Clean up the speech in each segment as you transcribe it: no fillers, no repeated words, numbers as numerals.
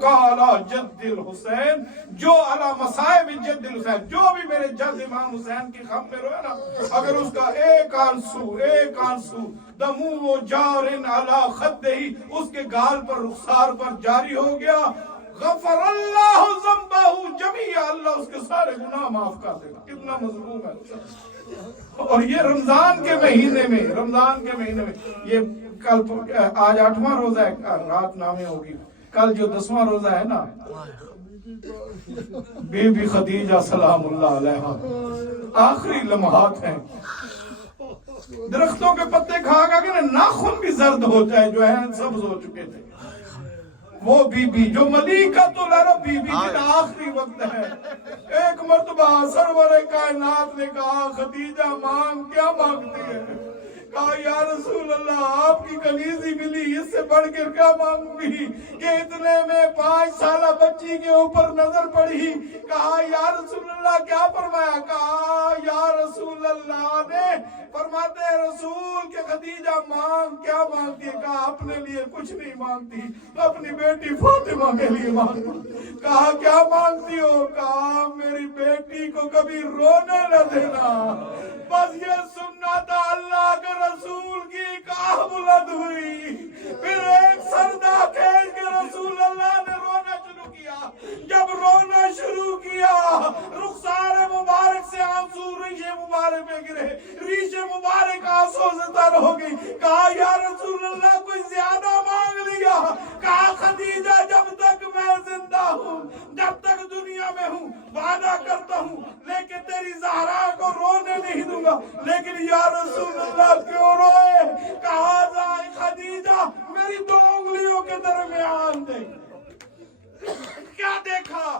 کالا جد الحسین، جو علی مصائب جد الحسین، جو بھی میرے جد امام حسین کی خم میں روئے نا، اگر اس کا ایک آنسو دموع جارن علی خدہی، اس کے گال پر رخسار پر جاری ہو گیا، غفر اللہ ذنبہ جمیع، اللہ اس کے سارے گناہ معاف کر دے گا۔ کتنا مظلوم ہے۔ اور یہ رمضان کے مہینے میں یہ کل آج 8واں روزہ ہے، رات نامے ہوگی، کل جو 10واں روزہ ہے نا، بی بی خدیجہ سلام اللہ علیہا آخری لمحات ہیں، درختوں کے پتے کھا کہ ناخن بھی زرد ہو جائے جو ہیں سبز ہو چکے تھے، وہ بی بی جو ملیکۃ العرب بی بی جن آخری وقت ہے، ایک مرتبہ سرور کائنات نے کہا خدیجہ مانگ، کیا مانگتی ہے؟ کہا یا رسول اللہ آپ کی کنیزی ملی، اس سے بڑھ کر کیا مانگوں گی کہ اتنے میں 5 سالہ بچی کے اوپر نظر پڑی۔ کہا یا رسول اللہ کیا فرمایا؟ کہا یا رسول اللہ نے فرماتے ہیں رسول کہ خدیجہ مانگ، کیا مانگتی ہے؟ کہا اپنے لیے کچھ نہیں مانگتی، اپنی بیٹی فاطمہ کے لیے مانگتی۔ کہا کیا مانگتی ہو؟ کہا میری بیٹی کو کبھی رونے نہ دینا۔ بس یہ سننا تھا، اللہ کے رسول کی کاہ بلند ہوئی، پھر ایک سردہ کھینچ کے رسول اللہ نے رونا شروع کیا۔ جب رونا شروع کیا رخسار مبارک سے آنسو ریش مبارک میں گرے، ریش مبارک آنسو سے تر ہو گئی۔ کہا یا رسول اللہ کوئی زیادہ مانگ لیا؟ کہا خدیجہ جب تک میں زندہ ہوں، جب تک دنیا میں ہوں، وعدہ کرتا ہوں لیکن تیری زہرا کو رونے نہیں دوں گا۔ لیکن یا رسول اللہ کیوں روئے؟ کہا خدیجہ میری 2 انگلیوں کے درمیان دیکھ۔ کیا دیکھا؟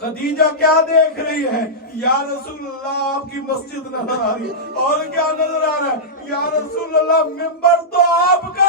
خدیجہ کیا دیکھ رہی ہے؟ یا رسول اللہ آپ کی مسجد نظر آ رہی ہے، اور کیا نظر آ رہا ہے؟ یا رسول اللہ ممبر تو آپ کا